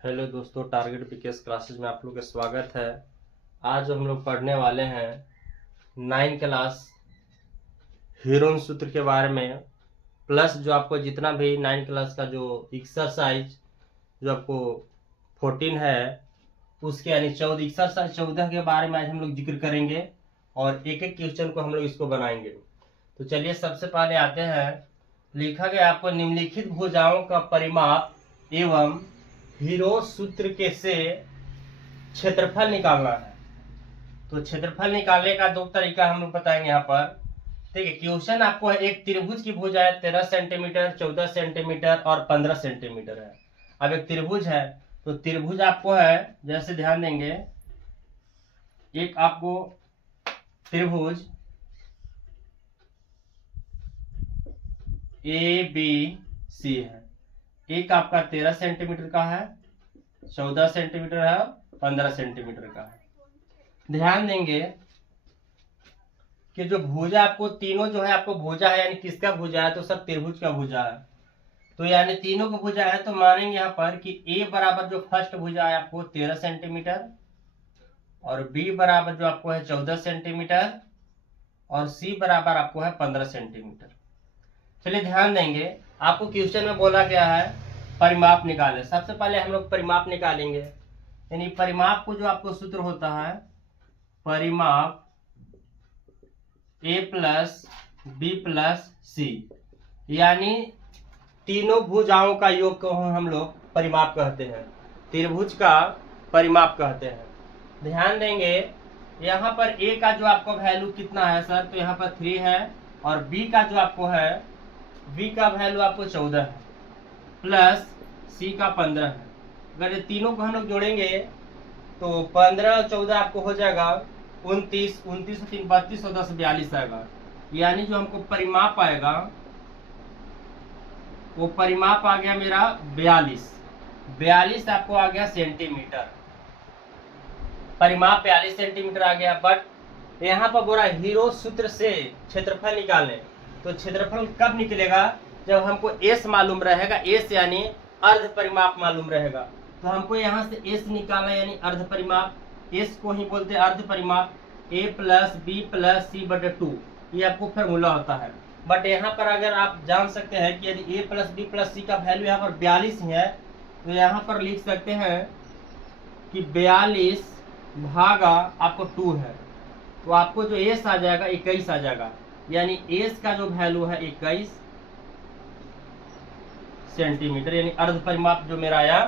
Hello दोस्तों, target PKS classes में आप लोग का स्वागत है। आज हम लोग पढ़ने वाले हैं 9 क्लास हीरोन सूत्र के बारे में, प्लस जो आपको जितना भी 9 क्लास का जो एक्सरसाइज जो आपको 14 है उसके यानी 14 एक्सरसाइज 14 के बारे में आज हम लोग जिक्र करेंगे और एक एक क्वेश्चन को हम लोग इसको बनाएंगे। तो चलिए सबसे पहले आते हैं। लिखा गया आपको निम्नलिखित भुजाओं का परिमाप एवं हीरो सूत्र के से क्षेत्रफल निकालना है। तो क्षेत्रफल निकालने का दो तरीका हम लोग बताएंगे यहाँ पर। ठीक है, क्वेश्चन आपको है एक त्रिभुज की भुजा है 13 सेंटीमीटर, 14 सेंटीमीटर और 15 सेंटीमीटर है। अब एक त्रिभुज है तो त्रिभुज आपको है, जैसे ध्यान देंगे, एक आपको त्रिभुज ए बी सी है। एक आपका 13 सेंटीमीटर का है, 14 सेंटीमीटर है, 15 सेंटीमीटर का है। ध्यान देंगे कि जो भुजा आपको तीनों जो है आपको भुजा है, यानी किसका भुजा है, तो सब त्रिभुज का भुजा है। तो यानी तीनों का भुजा है तो मानेंगे यहाँ पर कि ए बराबर जो फर्स्ट भुजा है आपको 13 सेंटीमीटर और बी बराबर जो आपको है 14 सेंटीमीटर और सी बराबर आपको है 15 सेंटीमीटर। चलिए ध्यान देंगे, आपको क्वेश्चन में बोला गया है परिमाप निकालें। सबसे पहले हम लोग परिमाप निकालेंगे, यानी परिमाप को जो आपको सूत्र होता है परिमाप ए प्लस बी प्लस सी, यानी तीनों भुजाओं का योग को हम लोग परिमाप कहते हैं, त्रिभुज का परिमाप कहते हैं। ध्यान देंगे यहाँ पर ए का जो आपको वैल्यू कितना है सर, तो यहाँ पर 3 है और बी का जो आपको है, बी का वैल्यू आपको 14 है प्लस सी का 15 है। अगर ये तीनों को हम लोग जोड़ेंगे तो 15 और 14 आपको हो जाएगा 29, 29 और 3 32 और 10 42 आएगा। यानी जो हमको परिमाप आएगा वो परिमाप आ गया मेरा 42 आपको आ गया सेंटीमीटर। परिमाप 42 सेंटीमीटर आ गया। बट यहाँ पर बोला हीरो सूत्र से क्षेत्रफल निकालें। तो क्षेत्रफल कब निकलेगा, जब हमको एस मालूम रहेगा, एस यानी अर्ध परिमाप मालूम रहेगा। तो हमको यहाँ से एस निकालना यानी अर्ध परिमाप, एस को ही बोलते हैं अर्ध परिमाप। ए प्लस बी प्लस सी बटे 2 ये आपको फॉर्मूला होता है। बट यहाँ पर अगर आप जान सकते हैं कि यदि ए प्लस बी प्लस सी का वैल्यू यहाँ पर 42 है तो यहाँ पर लिख सकते हैं कि 42 भागा आपको 2 है, तो आपको जो एस आ जाएगा 21 आ जाएगा। यानी एस का जो वैल्यू है 21 सेंटीमीटर, यानी अर्ध परिमाप जो मेरा आया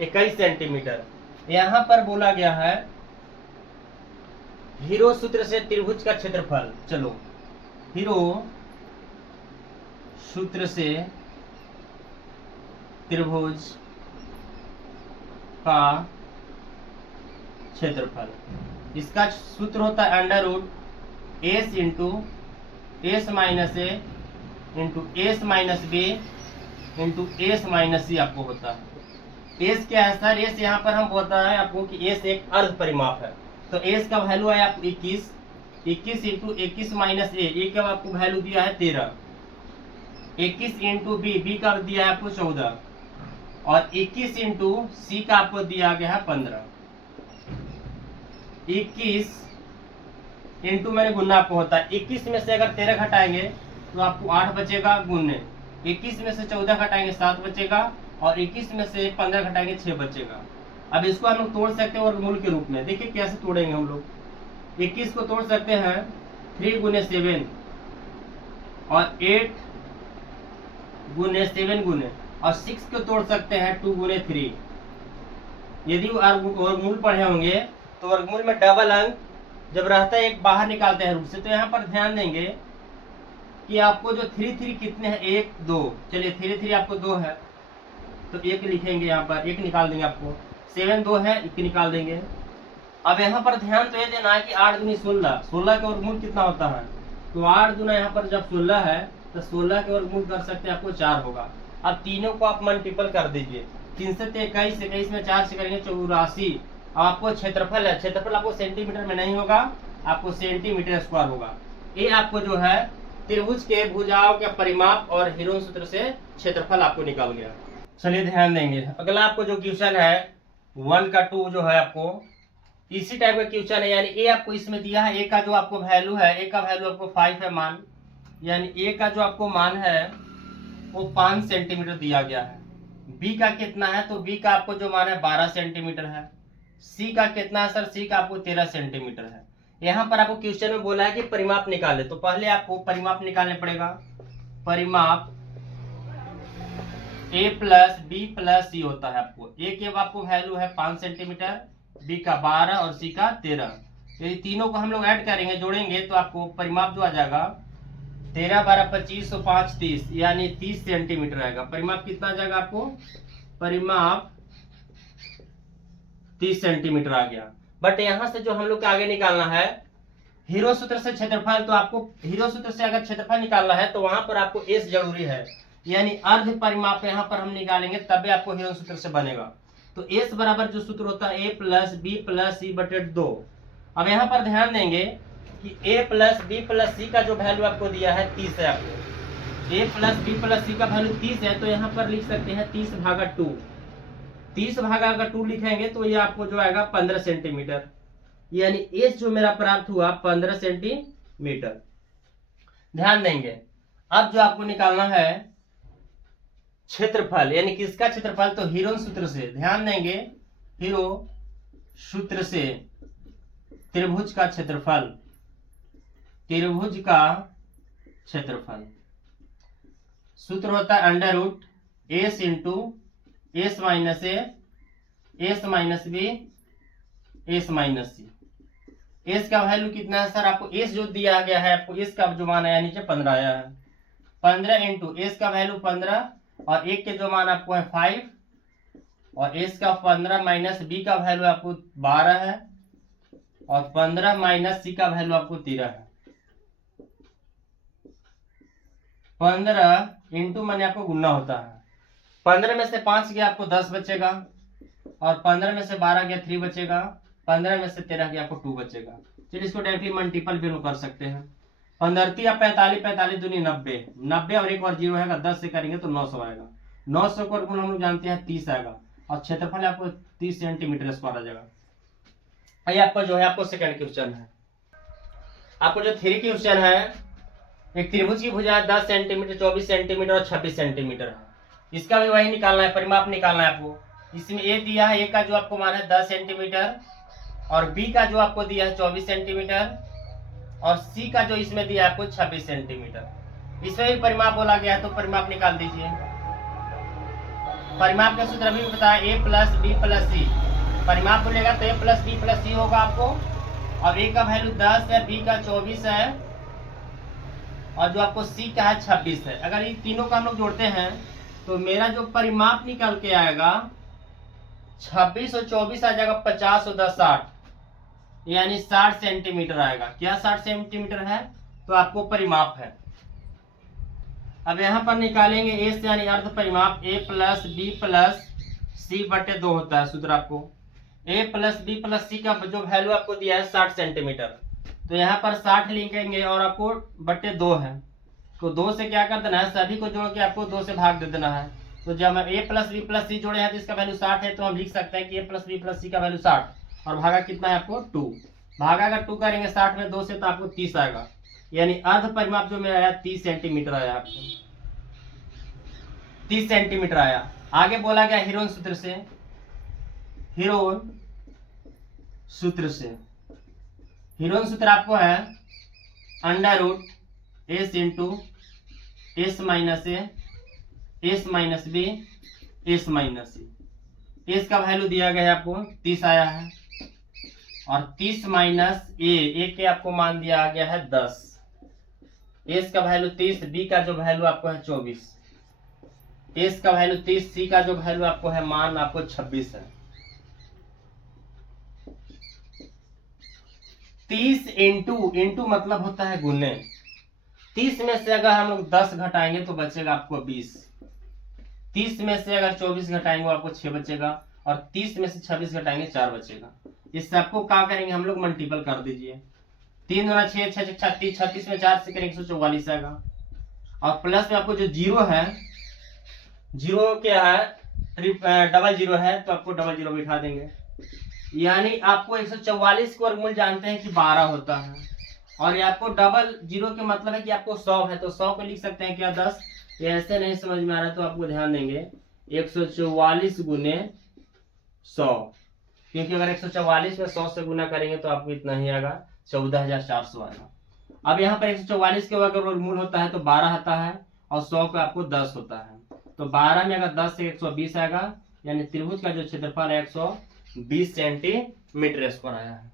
21 सेंटीमीटर। यहाँ पर बोला गया है हीरो सूत्र से त्रिभुज का क्षेत्रफल। चलो, हीरो सूत्र से त्रिभुज का क्षेत्रफल, इसका सूत्र होता है under root S into S minus A into S minus B into S minus C आपको होता है। एस क्या है सर, एस यहाँ पर हम बोलता है आपको कि एस एक अर्ध परिमाप है। तो एस का वैल्यू है आपको 21, 21 इंटू 21 माइनस ए का आपको वैल्यू दिया है 13, 21 इंटू बी का दिया है आपको 14 और 21 इंटू सी का आपको दिया गया है 15। 21 इंटू मैंने गुना आपको होता है, 21 में से अगर 13 घटाएंगे तो आपको 8 बचेगा गुने, 21 में से 14 घटाएंगे 7 बचेगा और 21 में से 15 घटाएंगे 6 बचेगा। अब इसको हम लोग तोड़ सकते हैं वर्गमूल के रूप में। देखिए कैसे तोड़ेंगे हम लोग। 21 को तोड़ सकते हैं 3 गुने 7 और 8 गुने 7 गुने, और 6 को तोड़ सकते हैं 2 गुने 3। यदि वर्गमूल पढ़े होंगे तो वर्गमूल में डबल अंक जब रहता है एक बाहर निकालते हैं रूट से। तो यहाँ पर ध्यान देंगे कि आपको जो 3 कितने हैं, 1 2, चलिए 3 आपको 2 है तो 1 लिखेंगे, यहाँ पर 1 निकाल देंगे। आपको 7 2 है, 1 निकाल देंगे। अब यहाँ पर ध्यान तो ये देना है कि 8 दूनी 16, 16 का वर्गमूल कितना होता है, तो 8 दूना यहाँ पर जब 16 है तो 16 के वर्गमूल कर सकते हैं आपको 4 होगा। अब तीनों को आप मल्टीपल कर दीजिए, 3 से 21, 21 में 4 से करेंगे 84। आपको क्षेत्रफल है, क्षेत्रफल आपको सेंटीमीटर में नहीं होगा, आपको सेंटीमीटर स्क्वायर होगा। ये आपको जो है त्रिभुज के भुजाओं के परिमाप और हीरो सूत्र से क्षेत्रफल आपको निकाल गया। चलिए ध्यान देंगे, अगला आपको जो क्वेश्चन है 1 का 2 जो है आपको इसी टाइप का क्वेश्चन है। यानी ए आपको इसमें दिया है, ए का जो आपको वैल्यू है, ए का वैल्यू आपको 5 है मान, यानी ए का जो आपको मान है वो 5 सेंटीमीटर दिया गया है। बी का कितना है, तो बी का आपको जो मान है 12 सेंटीमीटर है। सी का कितना है सर, सी का आपको 13 सेंटीमीटर है। यहाँ पर आपको क्वेश्चन में बोला है कि परिमाप निकाले, तो पहले आपको परिमाप निकालने पड़ेगा। परिमाप ए प्लस बी प्लस सी होता है। आपको ए के आपको वैल्यू है 5 सेंटीमीटर, बी का 12 और सी का 13। यदि तीनों को हम लोग ऐड करेंगे, जोड़ेंगे, तो आपको परिमाप जो आ जाएगा 13 12 25 तो 5 30, यानी 30 सेंटीमीटर आएगा। परिमाप कितना आ जाएगा आपको, परिमाप 30 सेंटीमीटर आ गया। बट यहां से जो हम लोग को आगे निकालना है हीरो सूत्र से क्षेत्रफल, तो आपको हीरो सूत्र से अगर क्षेत्रफल निकालना है तो वहां पर आपको एस जरूरी है, यानी अर्ध परिमाप यहाँ पर हम निकालेंगे तभी आपको हीरो सूत्र से बनेगा। तो एस बराबर जो सूत्र होता है ए प्लस बी प्लस सी बटे 2। अब यहाँ पर ध्यान देंगे कि ए प्लस बी प्लस सी का जो वैल्यू आपको दिया है 30 है। आपको ए प्लस बी प्लस सी का वैल्यू 30 है, तो यहाँ पर लिख सकते हैं 30/2। 30/2 लिखेंगे तो ये आपको जो आएगा 15 सेंटीमीटर, यानी एस जो मेरा प्राप्त हुआ 15 सेंटीमीटर। ध्यान देंगे अब जो आपको निकालना है क्षेत्रफल, यानी किसका क्षेत्रफल, तो हीरो सूत्र से। ध्यान देंगे हीरो सूत्र से त्रिभुज का क्षेत्रफल, त्रिभुज का क्षेत्रफल सूत्र होता है under root S into S minus A S minus B S minus C. S का वैल्यू कितना है सर, आपको एस जो दिया गया है, आपको एस का जो मान आया नीचे 15 आया है। 15 इंटू एस का वैल्यू 15 और एक के जो मान आपको है 5 और एस का 15 माइनस बी का वैल्यू आपको 12 है और 15 माइनस सी का वैल्यू आपको 13 है। 15 इंटू मैंने आपको गुना होता है, 15 में से 5 गया आपको 10 बचेगा और 15 में से 12 गया 3 बचेगा, 15 में से 13 गया आपको 2 बचेगा। चलिए इसको डायरेक्टली मल्टीपल भी कर सकते हैं। 15 या 45, 45 दूनी 90, 90 और एक और जीरो है, 10 से करेंगे तो 900 आएगा। 900 को हम लोग जानते हैं 30 आएगा और क्षेत्रफल आपको 30 सेंटीमीटर स्क्वायर आ जाएगा। ये आपका जो है आपको सेकंड क्वेश्चन है। आपको जो थ्री क्वेश्चन है, एक त्रिभुज की भुजा 10 सेंटीमीटर 24 सेंटीमीटर और 26 सेंटीमीटर है। इसका भी वही निकालना है, परिमाप निकालना है आपको। इसमें ए दिया है, ए का जो आपको मान है 10 सेंटीमीटर और बी का जो आपको दिया है 24 सेंटीमीटर और सी का जो इसमें दिया है आपको 26 सेंटीमीटर। इसमें भी परिमाप बोला गया है, तो परिमाप निकाल दीजिए। परिमाप का सूत्र अभी बताया ए प्लस बी प्लस सी। परिमाप बोलेगा तो ए प्लस बी प्लस सी होगा आपको, और ए का वैल्यू 10 है, बी का 24 है और जो आपको सी का है 26 है। अगर इन तीनों का हम लोग जोड़ते हैं तो मेरा जो परिमाप निकल के आएगा 26 और 24 आ जाएगा 50 और 10 60, यानी 60 सेंटीमीटर आएगा। क्या 60 सेंटीमीटर है, तो आपको परिमाप है। अब यहां पर निकालेंगे ए से, यानी अर्ध परिमाप ए प्लस बी प्लस सी बटे 2 होता है सूत्र। आपको ए प्लस बी प्लस सी का जो वैल्यू आपको दिया है 60 सेंटीमीटर, तो यहाँ पर 60 लिखेंगे और आपको बटे 2 है, तो 2 से क्या कर देना है, सभी को जोड़ के आपको 2 से भाग दे देना है। तो जब हम ए प्लस बी प्लस सी जोड़े हैं तो इसका वैल्यू 60 है, तो हम लिख सकते हैं कि ए प्लस बी प्लस सी का वैल्यू 60 और भागा कितना है आपको 2। भागा अगर 2 करेंगे 60 में 2 से तो आपको 30 आएगा, यानी अर्ध परिमाप जो मेरा आया 30 सेंटीमीटर आया, आपको 30 सेंटीमीटर आया। आगे बोला गया हीरोन सूत्र से, हीरोन सूत्र से। हीरोन सूत्र आपको है under root S into S minus A S minus B S minus C. S का वैल्यू दिया गया है आपको 30 आया है और 30 माइनस ए के आपको मान दिया गया है 10। एस का वैल्यू 30, बी का जो वैल्यू आपको है 24, एस का वैल्यू 30, सी का जो वैल्यू आपको है मान आपको 26 है। 30 इंटू मतलब होता है गुने। 30 में से अगर हम लोग 10 घटाएंगे तो बचेगा आपको 20। 30 में से अगर 24 घटाएंगे आपको 6 बचेगा और 30 में से 26 घटाएंगे 4 बचेगा। इस सबको क्या करेंगे हम लोग, मल्टीपल कर दीजिए। 3 दूना 6, 6 36, 36 में 4 से करेंगे 144 आएगा और प्लस में आपको जो जीरो है, जीरो क्या है डबल जीरो है तो आपको डबल जीरो बिठा देंगे। यानी आपको 144 के वर्गमूल जानते हैं कि 12 होता है, और ये आपको डबल जीरो के मतलब है कि आपको 100 है, तो 100 को लिख सकते हैं क्या 10। ये ऐसे नहीं समझ में आ रहा तो आपको ध्यान देंगे 144 गुने 100, क्योंकि अगर 144 में 100 से गुना करेंगे तो आपको इतना ही आएगा 14,400 आएगा। अब यहाँ पर 144 के वर्गमूल होता है तो 12 आता है, और 100 का आपको 10 होता है, तो 12 में अगर 10 से 120 आएगा, यानी त्रिभुज का जो क्षेत्रफल है 120 सेंटीमीटर स्क्वायर आया है।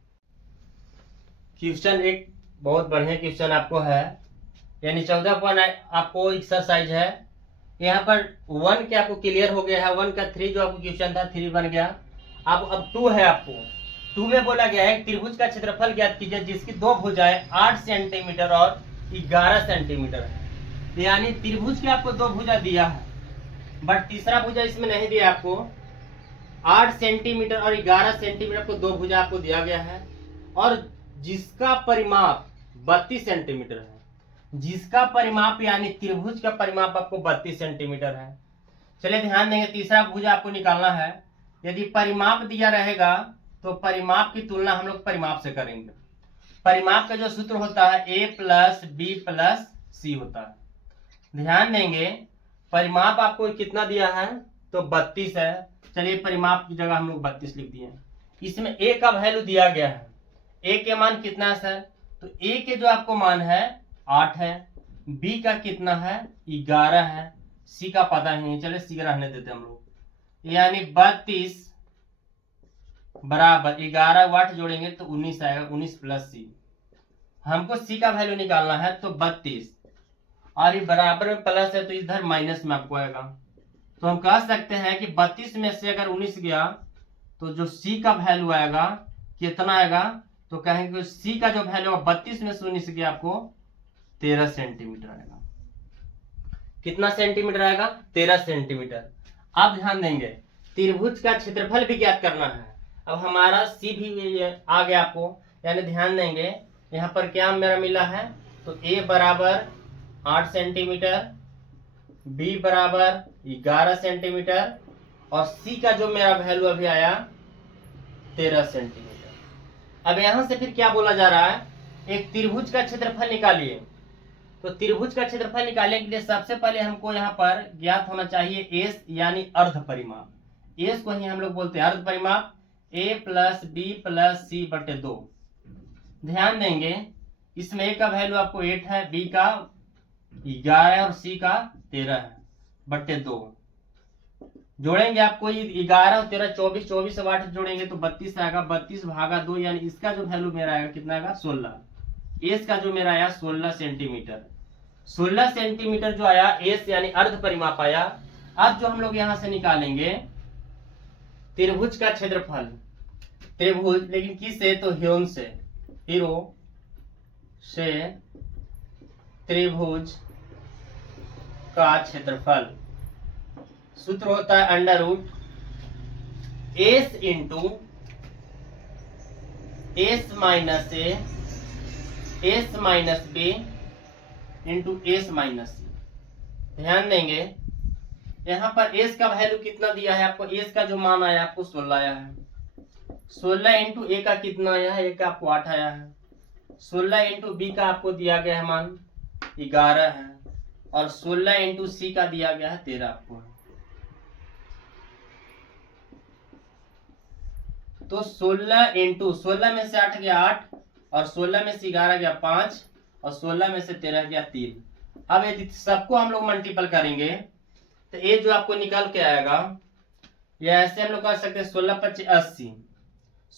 क्वेश्चन एक बहुत बढ़िया क्वेश्चन आपको है, यानी 14 पॉइंट आपको एक्सरसाइज है। यहाँ पर 1 के आपको क्लियर हो गया है, 1 का 3 जो आपको क्वेश्चन था 3 बन गया। अब 2 है, आपको 2 में बोला गया है त्रिभुज का क्षेत्रफल ज्ञात कीजिए जिसकी दो भुजाएं 8 सेंटीमीटर और 11 सेंटीमीटर है। यानी त्रिभुज के आपको दो भुजा दिया है, बट तीसरा भुजा इसमें नहीं दिया आपको। 8 सेंटीमीटर और 11 सेंटीमीटर को दो भुजा आपको दिया गया है, और जिसका परिमाप 32 सेंटीमीटर है, जिसका परिमाप यानी त्रिभुज का परिमाप आपको 32 सेंटीमीटर है। चलिए ध्यान देंगे, तीसरा भुजा आपको निकालना है। यदि परिमाप दिया रहेगा तो परिमाप की तुलना हम लोग परिमाप से करेंगे। परिमाप का जो सूत्र होता है a प्लस बी प्लस सी होता है। ध्यान देंगे परिमाप आपको कितना दिया है तो 32 है। चलिए परिमाप की जगह हम लोग 32 लिख दिए। इसमें a का वैल्यू दिया गया है, a के मान कितना है सर, तो a के जो आपको मान है 8 है, b का कितना है 11 है, c का पता नहीं, चलिए c रहने देते हम लोग। यानी 32 बराबर 11 वाट जोड़ेंगे तो 19 आएगा, 19 प्लस सी। हमको सी का वैल्यू निकालना है तो 32, और ये बराबर में प्लस है तो इधर माइनस में आपको आएगा। तो हम कह सकते हैं कि 32 में से अगर 19 गया तो जो सी का वैल्यू आएगा कितना आएगा, तो कहेंगे सी का जो वैल्यू 32 में से 19 गया आपको 13 सेंटीमीटर आएगा। कितना सेंटीमीटर आएगा 13 सेंटीमीटर। अब ध्यान देंगे त्रिभुज का क्षेत्रफल भी ज्ञात करना है। अब हमारा सी भी आ गया आपको, यानी ध्यान देंगे यहाँ पर क्या मेरा मिला है, तो ए बराबर 8 सेंटीमीटर, बी बराबर 11 सेंटीमीटर, और सी का जो मेरा वैल्यू अभी आया 13 सेंटीमीटर। अब यहां से फिर क्या बोला जा रहा है, एक त्रिभुज का क्षेत्रफल निकालिए। तो त्रिभुज का क्षेत्रफल निकालने के लिए सबसे पहले हमको यहाँ पर ज्ञात होना चाहिए एस यानी अर्ध परिमाप। एस को ही हम लोग बोलते हैं अर्ध परिमाप, a प्लस बी प्लस सी बटे 2। ध्यान देंगे इसमें a का वैल्यू आपको 8 है, b का 11 और c का 13 है बटे 2। जोड़ेंगे आपको 11 और 13 24, 24 से 8 जोड़ेंगे तो 32 आएगा, 32 भागा 2, यानी इसका जो वैल्यू मेरा आएगा कितना आएगा 16। एस का जो मेरा आया 16 सेंटीमीटर। 16 सेंटीमीटर जो आया एस यानी अर्ध परिमाप आया। अब जो हम लोग यहां से निकालेंगे त्रिभुज का क्षेत्रफल, त्रिभुज लेकिन किससे, तो ह्योन से, हीरो से त्रिभुज का क्षेत्रफल। सूत्र होता है under root S into S minus A S minus B into S minus C. ध्यान देंगे यहाँ पर एस का वैल्यू कितना दिया है आपको, एस का जो मान आया आपको 16 आया है। 16 इंटू ए का कितना आया है, ए का आपको 8 आया है। 16 इंटू बी का आपको दिया गया है मान 11 है, और 16 इंटू सी का दिया गया है 13 आपको है। तो 16 इंटू 16 में से 8 गया 8, और 16 में से 11 गया 5, और 16 में से 13 गया 3। अब यदि सबको हम लोग मल्टीपल करेंगे तो ये जो आपको निकल के आएगा, या ऐसे हम लोग कर सकते हैं 16 25 80,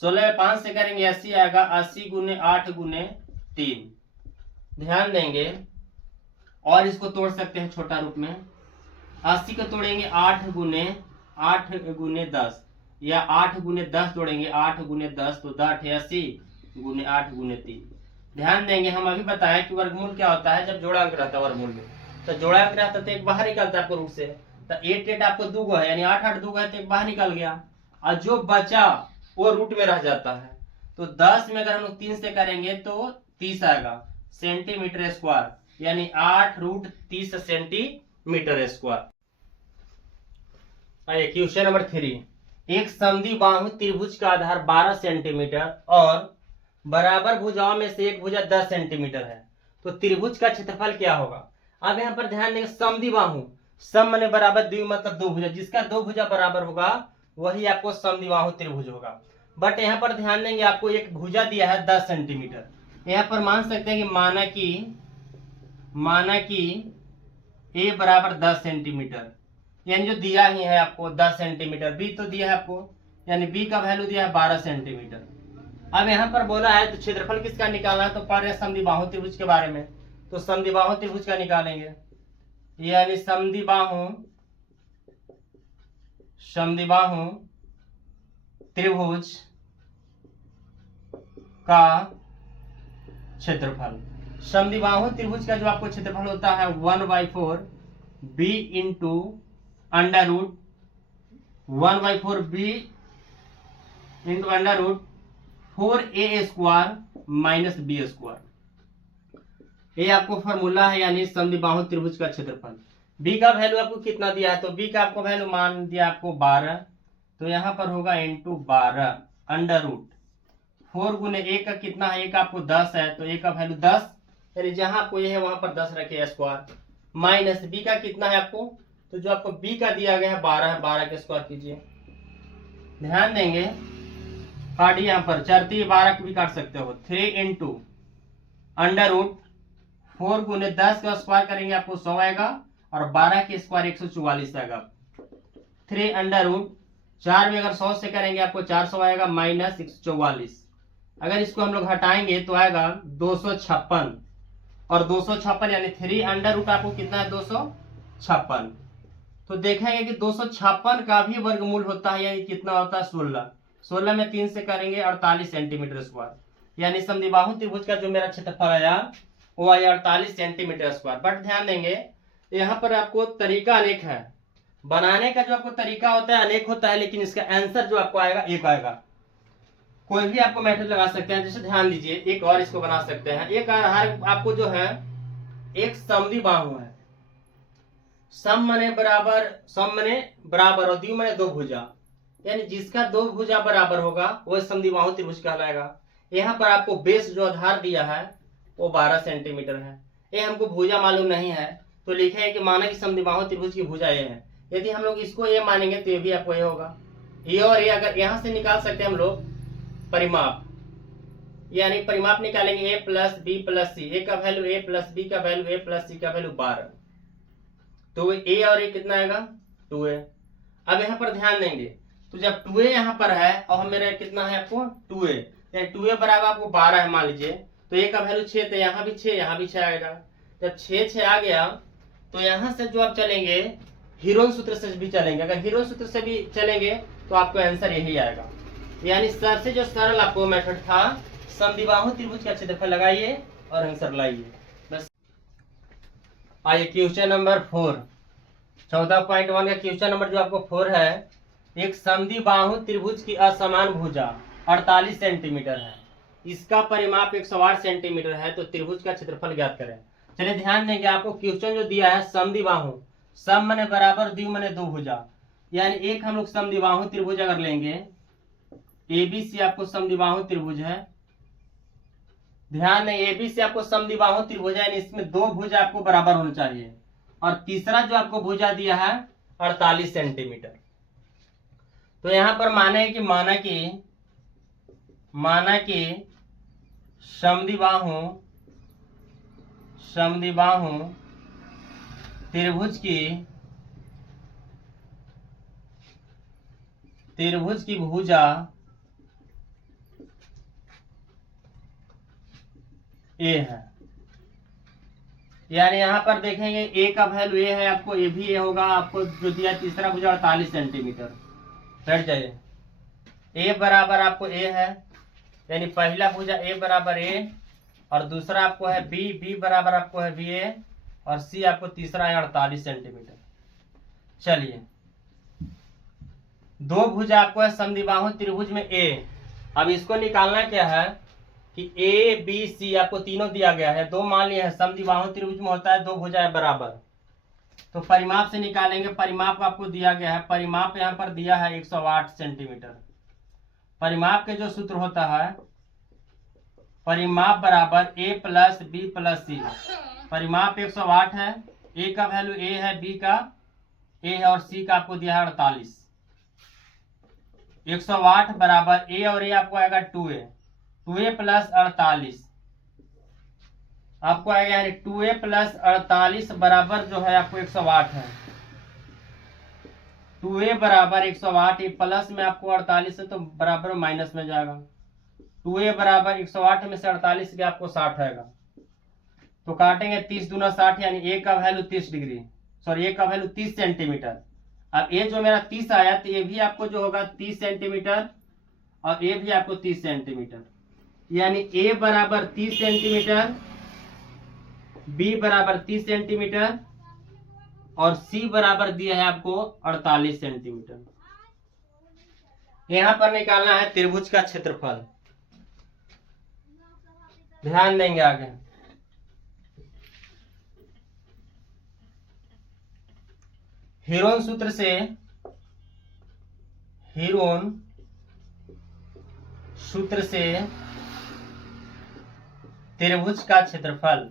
16 में 5 से करेंगे 80 आएगा, 80 गुने 8 गुने 3। ध्यान देंगे और इसको तोड़ सकते हैं छोटा रूप में। 80 को तोड़ेंगे 8 गुने 10, या 8 गुने 10 तोड़ेंगे 8 गुने 10, तो 80 गुने 8 गुने 3। ध्यान देंगे हम अभी बताया कि वर्गमूल क्या होता है, जब जोड़ा अंक रहता है वर्गमूल में, तो जोड़ा अंक रहता है तो एक बाहर निकलता है आपको रूट से। तो 8 8 आपको 2 है, यानी 8 8 2 है तो एक बाहर निकल गया, और जो बचा वो रूट में रह जाता है। तो 10 में अगर हम लोग 3 से करेंगे तो 30 आएगा सेंटीमीटर स्क्वायर, यानी 8 रूट 30 सेंटीमीटर स्क्वायर। आइए क्वेश्चन नंबर 3। एक समद्विबाहु त्रिभुज का आधार 12 सेंटीमीटर और बराबर भुजाओं में से एक भुजा 10 सेंटीमीटर है, तो त्रिभुज का क्षेत्रफल क्या होगा। अब यहाँ पर ध्यान देंगे, समद्विबाहु, सम माने बराबर, द्वि मतलब दो भुजा, जिसका दो भुजा बराबर होगा वही आपको समद्विबाहु त्रिभुज होगा। बट यहाँ पर ध्यान देंगे, आपको एक भुजा दिया है 10 सेंटीमीटर। यहाँ पर मान सकते हैं कि माना कि ए बराबर 10 सेंटीमीटर, यानी जो दिया ही है आपको 10 सेंटीमीटर, बी तो दिया है आपको, यानी बी का वैल्यू दिया है 12 सेंटीमीटर। अब यहाँ पर बोला है तो क्षेत्रफल किसका निकालना है, तो पढ़ रहे समद्विबाहु त्रिभुज के बारे में, तो समद्विबाहु त्रिभुज का निकालेंगे, यानी समद्विबाहु त्रिभुज का क्षेत्रफल। समद्विबाहु त्रिभुज का जो आपको क्षेत्रफल होता है 1/4 B into under root 1/4 B into under root 4a square minus B square. ये आपको फॉर्मूला है, यानी समद्विबाहु त्रिभुज का क्षेत्रफल। b का वैल्यू आपको कितना दिया है, तो b का आपको वैल्यू मान दिया आपको 12, तो यहाँ पर होगा इंटू 12 अंडर रूट 4 गुने a का कितना है, a का आपको 10 है, तो a का वैल्यू 10, यानी जहां आपको ये है वहां पर 10 रखे स्क्वायर, माइनस b का कितना है आपको, तो जो आपको b का दिया गया है 12 है, 12 के स्क्वायर कीजिए। ध्यान देंगे, काटिए यहाँ पर 4 3 12 भी काट सकते हो, 3 इंटू अंडर रूट 4 गुने 10 का स्क्वायर करेंगे आपको 100 आएगा, और 12 के स्क्वायर 144 आएगा। 3 अंडर रूट 4 में अगर 100 से करेंगे आपको 400 आएगा, माइनस 144। अगर इसको हम लोग हटाएंगे तो आएगा 256, और 256 यानी 3 अंडर रूट आपको कितना है 256। तो देखेंगे कि 256 का भी वर्गमूल होता है, यानी कितना होता है 16, 16 में 3 से करेंगे 48 सेंटीमीटर स्क्वायर, यानी समद्विबाहु त्रिभुज का जो मेरा क्षेत्रफल आया वो आया 48 सेंटीमीटर स्क्वायर। बट ध्यान देंगे, यहाँ पर आपको तरीका अनेक है, बनाने का जो आपको तरीका होता है अनेक होता है, लेकिन इसका आंसर जो आपको आएगा एक आएगा। कोई भी आपको मेथड लगा सकते हैं, जैसे ध्यान दीजिए, एक और इसको बना सकते हैं। एक आपको जो है एक समद्विबाहु है, सम माने बराबर और द्वि माने दो भुजा, यानी जिसका दो भुजा बराबर होगा वह समद्विबाहु त्रिभुज कहलाएगा। यहाँ पर आपको बेस जो आधार दिया है वो 12 सेंटीमीटर है। ये हमको भुजा मालूम नहीं है, तो लिखे हैं कि माना कि समद्विबाहु त्रिभुज की भुजा ये है। यदि हम लोग इसको ये मानेंगे तो ये भी आपको ये होगा, ये और ये अगर यहाँ से निकाल सकते हैं हम लोग परिमाप, यानी परिमाप निकालेंगे a प्लस बी प्लस सी, ए का वैल्यू a प्लस बी का वैल्यू a प्लस सी का वैल्यू 12, तो a और a कितना आएगा 2a। अब यहाँ पर ध्यान देंगे, तो जब 2a यहाँ पर है और मेरा कितना है आपको 2a, यानी 2a बराबर आपको 12 है मान लीजिए, तो a का वैल्यू 6, तो यहाँ भी 6 यहाँ भी 6 आएगा। जब 6 आ गया तो यहाँ से जो आप चलेंगे हीरोन सूत्र से भी चलेंगे, अगर हीरोन सूत्र से भी चलेंगे तो आपको आंसर यही आएगा। यानी सबसे जो सरल आपको मेथड था समद्विबाहु त्रिभुज का क्षेत्रफल लगाइए और आंसर लाइए बस। आइए क्वेश्चन नंबर 4, 14.1 का क्वेश्चन नंबर जो आपको 4 है, एक समद्विबाहु त्रिभुज की असमान भुजा 48 सेंटीमीटर है, इसका परिमाप 108 सेंटीमीटर है, तो त्रिभुज का क्षेत्रफल ज्ञात करें। चलिए ध्यान देंगे, आपको क्वेश्चन जो दिया है समद्विबाहु, सम माने बराबर, द्वि माने दो भुजा, यानी एक हम लोग समद्विबाहु त्रिभुज अगर लेंगे, एबीसी आपको समद्विबाहु त्रिभुज है। ध्यान दें, एबीसी आपको समद्विबाहु त्रिभुज है, इसमें दो भुजा आपको बराबर होना चाहिए, और तीसरा जो आपको भुजा दिया है 48 सेंटीमीटर। तो यहां पर माना कि समद्विबाहु त्रिभुज की भुजा ए है, यानी यहाँ पर देखेंगे ए का वैल्यू ए है, आपको ए भी ए होगा, आपको जो दिया तीसरा भुजा 48 सेंटीमीटर। बैठ जाइए, ए बराबर आपको ए है, यानी पहला भुजा ए बराबर ए, और दूसरा आपको है बी, बी बराबर आपको है बी ए, और सी आपको तीसरा है 48 सेंटीमीटर। चलिए, दो भुजा आपको है समद्विबाहु त्रिभुज में ए, अब इसको निकालना क्या है कि ए बी सी आपको तीनों दिया गया है, दो मान लिया है, समद्विबाहु त्रिभुज में होता है दो भुजाएं बराबर, तो परिमाप से निकालेंगे। परिमाप आपको दिया गया है, परिमाप यहाँ पर दिया है 108 सेंटीमीटर। परिमाप के जो सूत्र होता है, परिमाप बराबर a प्लस बी प्लस सी। परिमाप 108 है, a का वैल्यू a है, b का a है और c का आपको दिया है 48। 108 बराबर a और a आपको आएगा 2a, 2a प्लस 48 आपको आएगा, यानी 2a प्लस 48 बराबर जो है आपको 108 है। 2a बराबर 108, ये प्लस में आपको 48 है तो बराबर माइनस में जाएगा। 2a बराबर 108 में से 48 के आपको 60 आएगा, तो काटेंगे 30 दूना 60, यानी a का वैल्यू 30 डिग्री, सॉरी a का वैल्यू 30 सेंटीमीटर। अब a जो मेरा 30 आया तो ये भी आपको जो होगा 30 सेंटीमीटर और a भी आपको 30 सेंटीमीटर, यानी a बराबर 30 सेंटीमीटर, b बराबर 30 सेंटीमीटर और c बराबर दिया है आपको 48 सेंटीमीटर। यहां पर निकालना है त्रिभुज का क्षेत्रफल। ध्यान देंगे आगे। हीरोन सूत्र से, हीरोन सूत्र से त्रिभुज का क्षेत्रफल,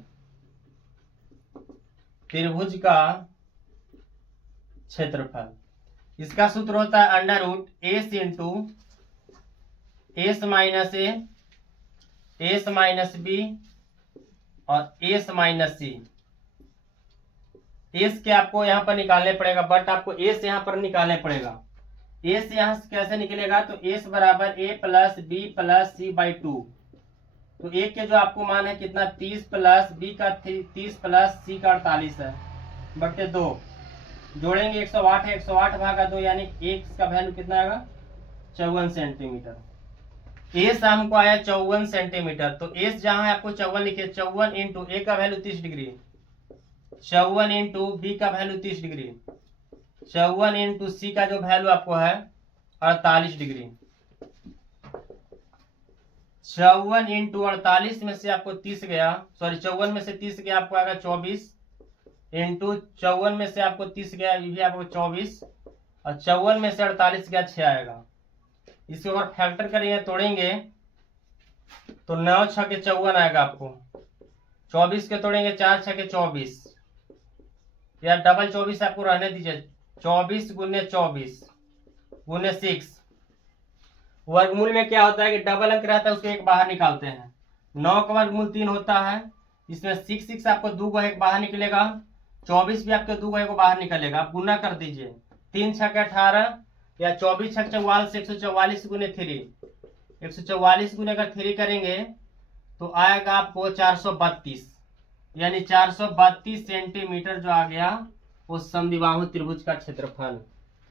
त्रिभुज का क्षेत्रफल, इसका सूत्र होता है under root S into S minus A, S minus B और एस माइनस सी। एस के आपको यहाँ पर निकालने पड़ेगा, बट आपको एस यहाँ पर निकालने पड़ेगा। एस यहाँ से कैसे निकलेगा, तो एस बराबर A plus B plus C by 2। तो ए के जो आपको मान है कितना, 30 प्लस बी का 30 प्लस सी का 48 है, बटे 2 जोड़ेंगे 108 है, 108 भागा 2 यानी एक का वैल्यू कितना आएगा, 54 सेंटीमीटर। एस हमको आया 54 सेंटीमीटर, तो एस जहां है आपको 54 लिखे, 54 इंटू ए का वैल्यू 30 डिग्री, 54 इंटू बी का वैल्यू 30 डिग्री, 54 इंटू सी का जो वैल्यू आपको है 48 डिग्री। 54 इंटू 48 में से आपको 30 गया, सॉरी 54 में से 30 गया, आपको आएगा 24 इंटू 54 में से आपको 30 गया, ये भी आपको 24 और 54 में से 48 गया 6 आएगा। इसको अगर फैक्टर करेंगे, तोड़ेंगे तो 9 6 के 54 आएगा आपको, 24 के तोड़ेंगे 4 6 के 24, या डबल 24 आपको रहने दीजिए, 24 गुने 24 गुने 6। वर्गमूल में क्या होता है कि डबल अंक रहता है, उसको एक बाहर निकालते हैं। 9 का वर्गमूल 3 होता है, इसमें 6 आपको 2 को एक बाहर निकलेगा, 24 भी आपके 2 को एक बाहर निकलेगा। आप गुना कर दीजिए, 3 6 के 18 या 24 6 44, 144 गुने 3, 144 गुने अगर 3 करेंगे तो आएगा आपको 432, यानी 432 सेंटीमीटर जो आ गया वो समद्विबाहु त्रिभुज का क्षेत्रफल।